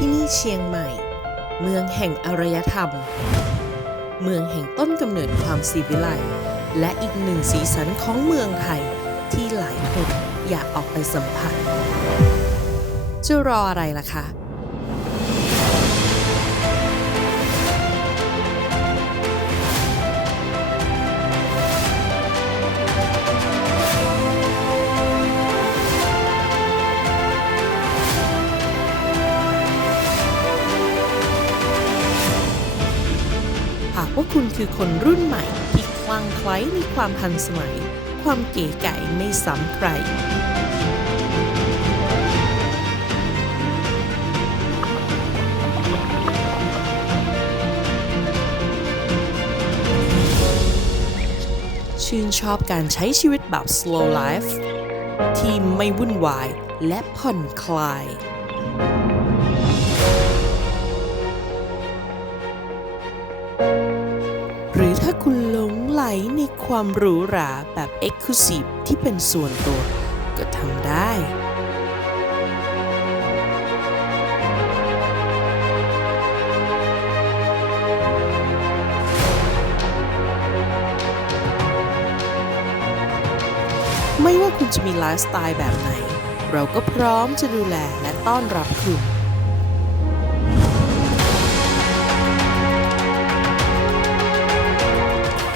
ที่นี่เชียงใหม่ เมืองแห่งอารยธรรม เมืองแห่งต้นกำเนิดความศิวิไลและอีกหนึ่งสีสันของเมืองไทยที่หลายคนอยากออกไปสัมผัสจะรออะไรล่ะคะ ว่าคุณคือคนรุ่นใหม่ที่คลั่งไคล้ในความทันสมัย ความเก๋ไก๋ไม่ซ้ำใครชื่นชอบการใช้ชีวิตแบบ slow life ที่ไม่วุ่นวายและผ่อนคลาย หรือถ้าคุณหลงไหลในความหรูหราแบบ Exclusive ที่เป็นส่วนตัว ก็ทำได้ไม่ว่าคุณจะมีไลฟ์สไตล์แบบไหน เราก็พร้อมจะดูแลและต้อนรับคุณ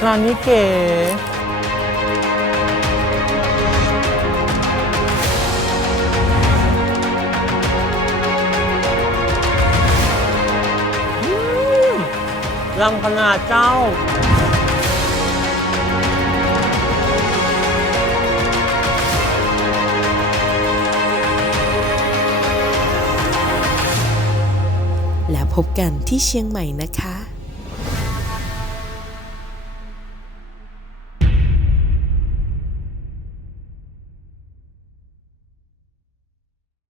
ร้านนี้เก๋ลำขนาดเจ้าแล้วพบกันที่เชียงใหม่นะคะ